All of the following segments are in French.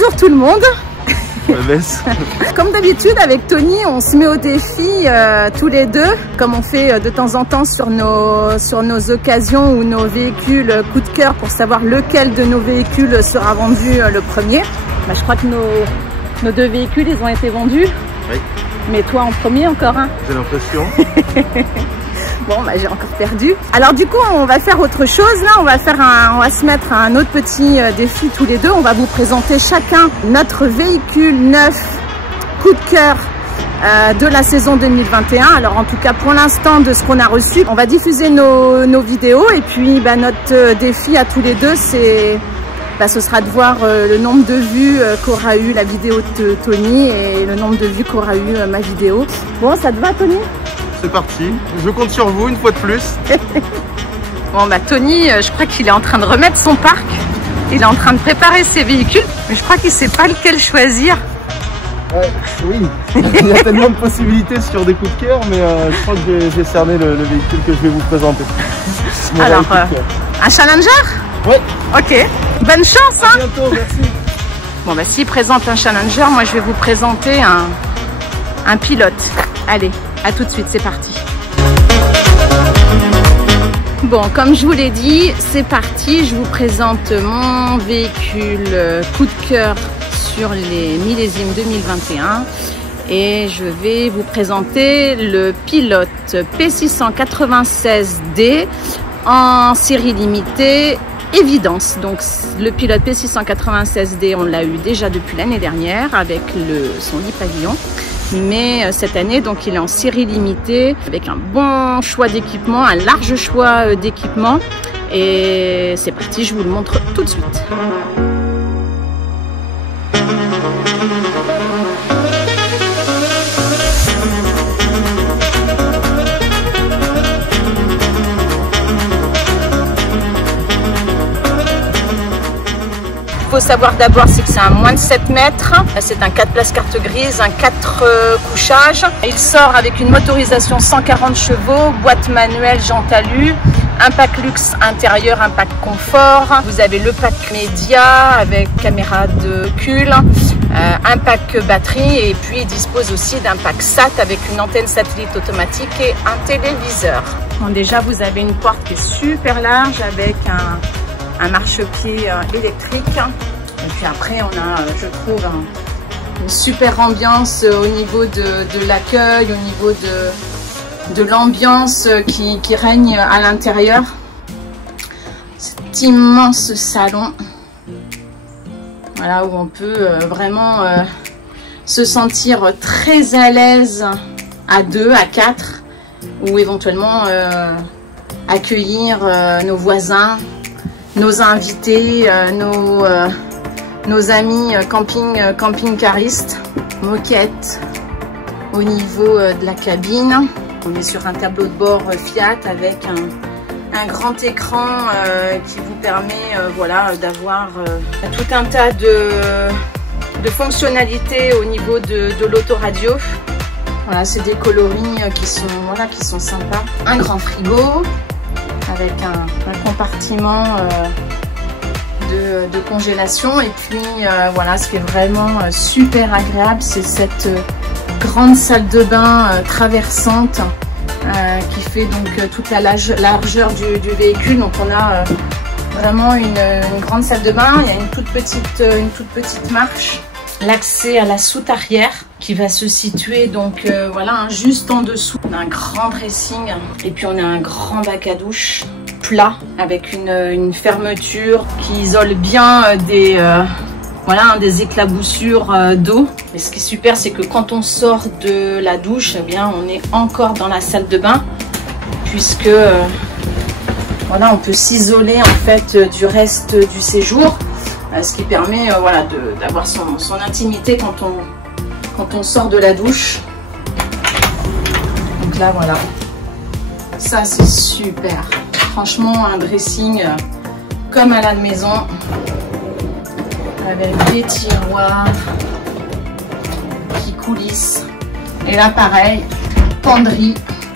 Bonjour tout le monde. Comme d'habitude avec Tony, on se met au défi tous les deux, comme on fait de temps en temps sur nos occasions ou nos véhicules coup de cœur pour savoir lequel de nos véhicules sera vendu le premier. Bah, je crois que nos deux véhicules, ils ont été vendus. Oui. Mais toi en premier encore, hein? J'ai l'impression. Bon, bah, j'ai encore perdu. Alors du coup, on va faire autre chose là. On va se mettre à un autre petit défi tous les deux. On va vous présenter chacun notre véhicule neuf coup de cœur de la saison 2021. Alors en tout cas pour l'instant de ce qu'on a reçu, on va diffuser nos vidéos et puis bah, notre défi à tous les deux, ce sera de voir le nombre de vues qu'aura eu la vidéo de Tony et le nombre de vues qu'aura eu ma vidéo. Bon, ça te va Tony? C'est parti, je compte sur vous une fois de plus. Bon bah Tony, je crois qu'il est en train de remettre son parc. Il est en train de préparer ses véhicules, mais je crois qu'il ne sait pas lequel choisir. Oui, il y a tellement de possibilités sur des coups de cœur, mais je crois que j'ai cerné le véhicule que je vais vous présenter. Alors, un Challenger? Oui. Ok, bonne chance hein. À bientôt, merci. Bon bah s'il présente un Challenger, moi je vais vous présenter un pilote. Allez, à tout de suite, c'est parti. Bon, comme je vous l'ai dit, c'est parti. Je vous présente mon véhicule coup de cœur sur les millésimes 2021. Et je vais vous présenter le pilote P696D en série limitée Évidence. Donc le pilote P696D, on l'a eu déjà depuis l'année dernière avec son lit pavillon. Mais cette année, donc, il est en série limitée avec un bon choix d'équipement, un large choix d'équipement. Et c'est parti, je vous le montre tout de suite. Il faut savoir d'abord c'est que c'est un moins de 7 mètres, c'est un 4 places carte grise, un 4 couchages. Il sort avec une motorisation 140 chevaux, boîte manuelle, jante alu, un pack luxe intérieur, un pack confort. Vous avez le pack média avec caméra de recul, un pack batterie et puis il dispose aussi d'un pack SAT avec une antenne satellite automatique et un téléviseur. Bon, déjà vous avez une porte qui est super large avec un marchepied électrique et puis après on a je trouve une super ambiance au niveau de l'accueil, au niveau de l'ambiance qui règne à l'intérieur. Cet immense salon, voilà, où on peut vraiment se sentir très à l'aise à 2, à 4 ou éventuellement accueillir nos voisins, nos invités, nos amis camping-caristes. Moquette au niveau de la cabine. On est sur un tableau de bord Fiat avec un grand écran qui vous permet voilà, d'avoir tout un tas de fonctionnalités au niveau de l'autoradio. Voilà, c'est des coloris qui sont sympas. Un grand frigo avec un compartiment de congélation et puis voilà, ce qui est vraiment super agréable, c'est cette grande salle de bain traversante qui fait donc toute la largeur du véhicule. Donc on a vraiment une grande salle de bain, il y a une toute petite marche. L'accès à la soute arrière qui va se situer donc voilà, juste en dessous. On a un grand dressing et puis on a un grand bac à douche plat avec une fermeture qui isole bien des éclaboussures d'eau. Et ce qui est super, c'est que quand on sort de la douche, eh bien, on est encore dans la salle de bain puisque voilà, on peut s'isoler en fait du reste du séjour. Ce qui permet voilà, d'avoir son intimité quand on sort de la douche. Donc là voilà, ça c'est super. Franchement un dressing comme à la maison avec des tiroirs qui coulissent. Et là pareil, penderie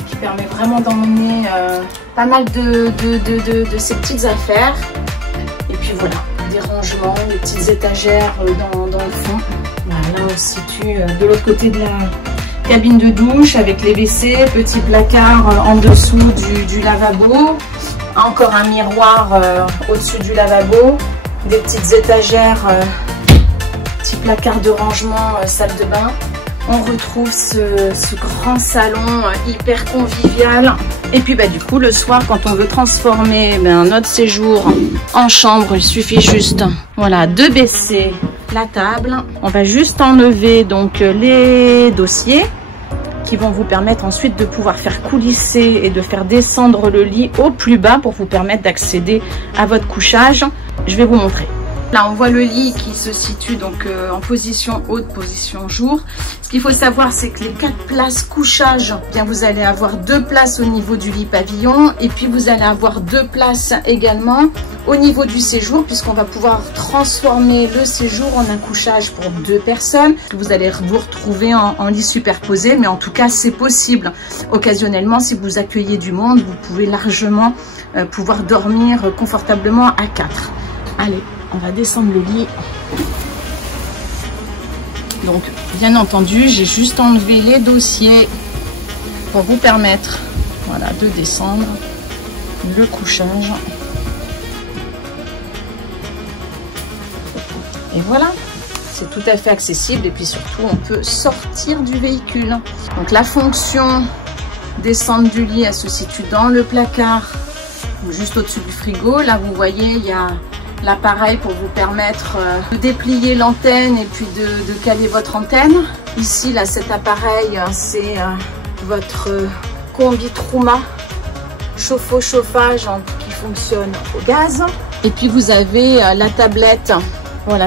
qui permet vraiment d'emmener pas mal de ces petites affaires. Et puis voilà, des rangements rangement, des petites étagères dans le fond. Voilà, on se situe de l'autre côté de la cabine de douche avec les WC, petit placard en dessous du lavabo, encore un miroir au-dessus du lavabo, des petites étagères, petit placard de rangement, salle de bain. On retrouve ce grand salon hyper convivial. Et puis du coup le soir, quand on veut transformer notre séjour en chambre, il suffit juste de baisser la table. On va juste enlever donc les dossiers qui vont vous permettre ensuite de pouvoir faire coulisser et de faire descendre le lit au plus bas pour vous permettre d'accéder à votre couchage. Je vais vous montrer. Là, on voit le lit qui se situe donc en position haute, position jour. Ce qu'il faut savoir, c'est que les 4 places couchage, vous allez avoir 2 places au niveau du lit pavillon et puis vous allez avoir 2 places également au niveau du séjour, puisqu'on va pouvoir transformer le séjour en un couchage pour 2 personnes. Vous allez vous retrouver en lit superposé, mais en tout cas, c'est possible. Occasionnellement, si vous accueillez du monde, vous pouvez largement pouvoir dormir confortablement à 4. Allez. On va descendre le lit. Donc, bien entendu, j'ai juste enlevé les dossiers pour vous permettre de descendre le couchage. Et voilà, c'est tout à fait accessible et puis surtout, on peut sortir du véhicule. Donc, la fonction descendre du lit, elle se situe dans le placard ou juste au-dessus du frigo. Là, vous voyez, il y a l'appareil pour vous permettre de déplier l'antenne et puis de caler votre antenne. Ici, là, cet appareil, c'est votre combi Truma chauffe-eau-chauffage qui fonctionne au gaz. Et puis, vous avez la tablette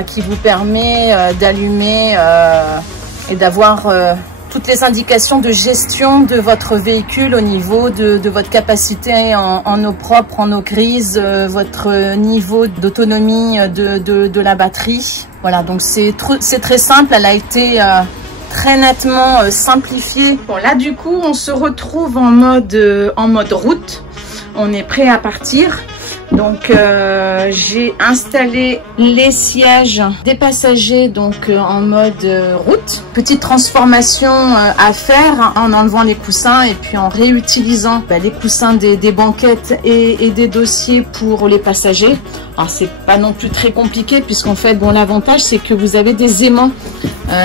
qui vous permet d'allumer et d'avoir toutes les indications de gestion de votre véhicule au niveau de votre capacité en eau propre, en eau grise, votre niveau d'autonomie de la batterie. Voilà, donc c'est très simple, elle a été très nettement simplifiée. Bon, là du coup, on se retrouve en mode route. On est prêt à partir. Donc j'ai installé les sièges des passagers en mode route. Petite transformation à faire en enlevant les coussins et puis en réutilisant les coussins des banquettes et des dossiers pour les passagers. Alors c'est pas non plus très compliqué puisqu'en fait l'avantage c'est que vous avez des aimants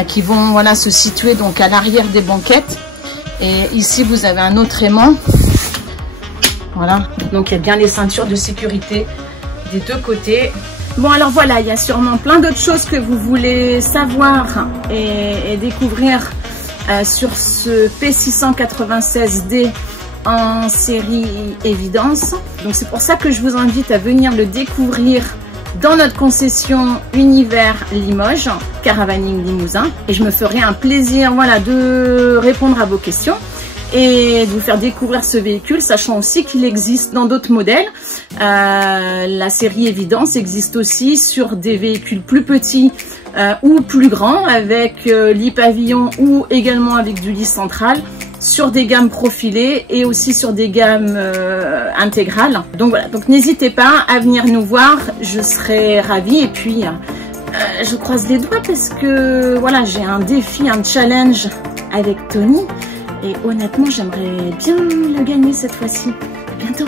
qui vont se situer donc à l'arrière des banquettes et ici vous avez un autre aimant. Voilà, donc il y a bien les ceintures de sécurité des 2 côtés. Bon alors voilà, il y a sûrement plein d'autres choses que vous voulez savoir et découvrir sur ce P696D en série Évidence. Donc c'est pour ça que je vous invite à venir le découvrir dans notre concession Univers Limoges, Caravaning Limousin. Et je me ferai un plaisir de répondre à vos questions et de vous faire découvrir ce véhicule, sachant aussi qu'il existe dans d'autres modèles. La série Évidence existe aussi sur des véhicules plus petits ou plus grands, avec lit pavillon ou également avec du lit central, sur des gammes profilées et aussi sur des gammes intégrales. Donc voilà, donc n'hésitez pas à venir nous voir, je serai ravie. Et puis je croise les doigts parce que j'ai un défi, un challenge avec Tony. Et honnêtement, j'aimerais bien le gagner cette fois-ci. À bientôt.